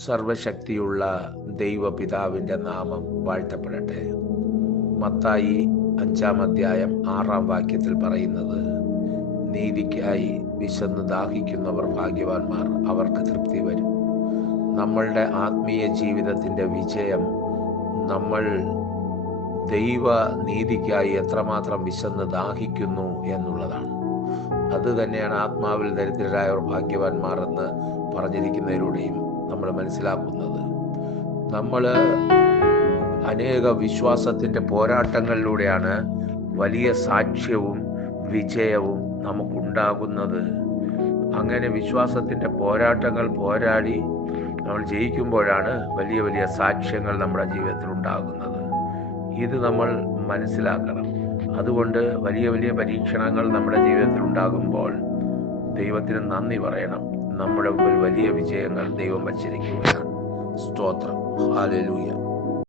സർവശക്തിയുള്ള ദൈവപിതാവിൻ്റെ നാമം വാഴ്ത്തപ്പെടട്ടെ. മത്തായി 5-ാം അധ്യായം 6-ാം വാക്യത്തിൽ പറയുന്നത്, നീതിക്കായി വിശന്ന് ദാഹിക്കുന്നവർ ഭാഗ്യവാന്മാർ, അവർക്ക് തൃപ്തി വരും. നമ്മളുടെ ആത്മീയ ജീവിതത്തിൻ്റെ വിജയം നമ്മൾ ദൈവ നീതിക്കായി എത്രമാത്രം വിശന്ന് ദാഹിക്കുന്നു എന്നുള്ളതാണ്. അത് തന്നെയാണ് ആത്മാവിൽ ദരിദ്രരായവർ ഭാഗ്യവാന്മാർ എന്ന് പറഞ്ഞിരിക്കുന്നതിലൂടെയും നമ്മൾ മനസ്സിലാക്കുന്നത്. നമ്മൾ അനേക വിശ്വാസത്തിൻ്റെ പോരാട്ടങ്ങളിലൂടെയാണ് വലിയ സാക്ഷ്യവും വിജയവും നമുക്കുണ്ടാകുന്നത്. അങ്ങനെ വിശ്വാസത്തിൻ്റെ പോരാട്ടങ്ങൾ പോരാടി നമ്മൾ ജയിക്കുമ്പോഴാണ് വലിയ വലിയ സാക്ഷ്യങ്ങൾ നമ്മുടെ ജീവിതത്തിൽ ഉണ്ടാകുന്നത്. ഇത് നമ്മൾ മനസ്സിലാക്കണം. അതുകൊണ്ട് വലിയ വലിയ പരീക്ഷണങ്ങൾ നമ്മുടെ ജീവിതത്തിൽ ഉണ്ടാകുമ്പോൾ ദൈവത്തിന് നന്ദി പറയണം. നമ്മുടെ മുമ്പിൽ വലിയ വിജയങ്ങൾ ദൈവം വച്ചിരിക്കുകയാണ്. സ്തോത്രം. ഹല്ലേലൂയ.